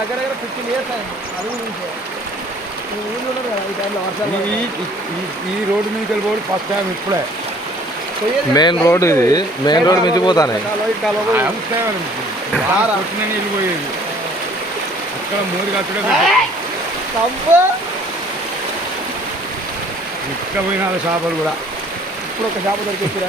దగ్గర దగ్గర fifteen years అయింది. అది ఊరికే ఈ రోడ్డు నుంచి వెళ్ళిపోవడం ఫస్ట్ టైం ఇప్పుడే. మెయిన్ రోడ్ ఇది. మెయిన్ రోడ్ మించిపోతానే కాలువ, ఈ కాలువ పోయి. కొట్టిన నీళ్ళు పోయేది. అక్కడ మోది కట్టడే కంపు ఇక్కడ పోయిన చేపలు కూడా. ఇప్పుడు ఒక చేప దొరికిచ్చిరా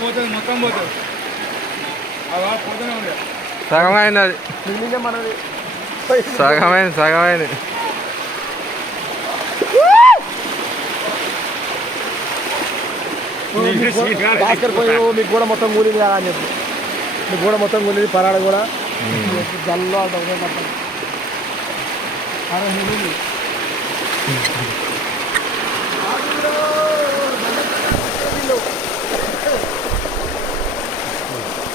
పోతుంది మొత్తం పోతుంది. అవా పోతూనే ఉంది. సగం అయింది అది మిగిలిందే మనది. సగం అయింది సగం అయింది ఓ, మీకు కూడా- భాస్కర్ పోయి ఓ, మీకు కూడా మొత్తం కూలింది కదా అని చెప్పి. మీకు కూడా మొత్తం కూలింది పరాడు కూడా. జల్లో అంత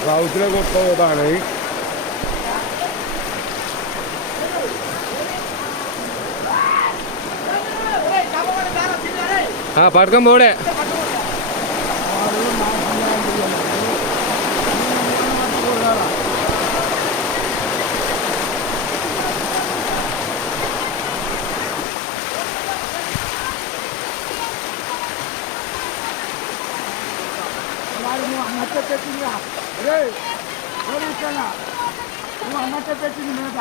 റൗസിലെ കൊത്ത ഇതാണ് ആ പടക്കം പോടേ నువ్వు అన్నట్టు పెట్టిందిరా రే నువ్వు అన్నట్టు పెట్టింది మీద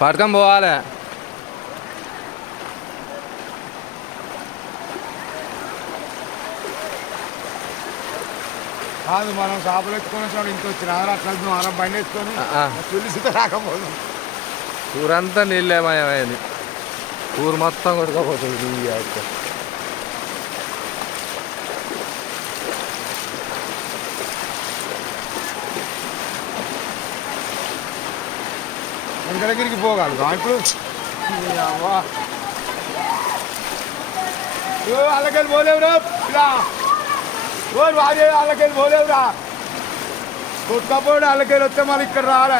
పట్టుకొని పోవాలి కాదు మనం చేపలు ఎత్తుకొని చోట ఇంత వచ్చిన అట్లా మనం బండి ఎత్తుకొని. పిలిచితే రాకపోదు. ఊరంతా నీళ్ళేమయమైంది ఊరు మొత్తం కొట్టుకోపోతుంది ఈ యొక్క. ఇంత దగ్గరికి పోగలుగుతాం ఇప్పుడు వాళ్ళకెళ్ళి పోలేవురా ఇలా. ఓ వాడే వాళ్ళకెళ్ళి పోలేవురా. కొట్టుకపోడు వాళ్ళకెళ్ళి వస్తే మళ్ళీ ఇక్కడ రాలే.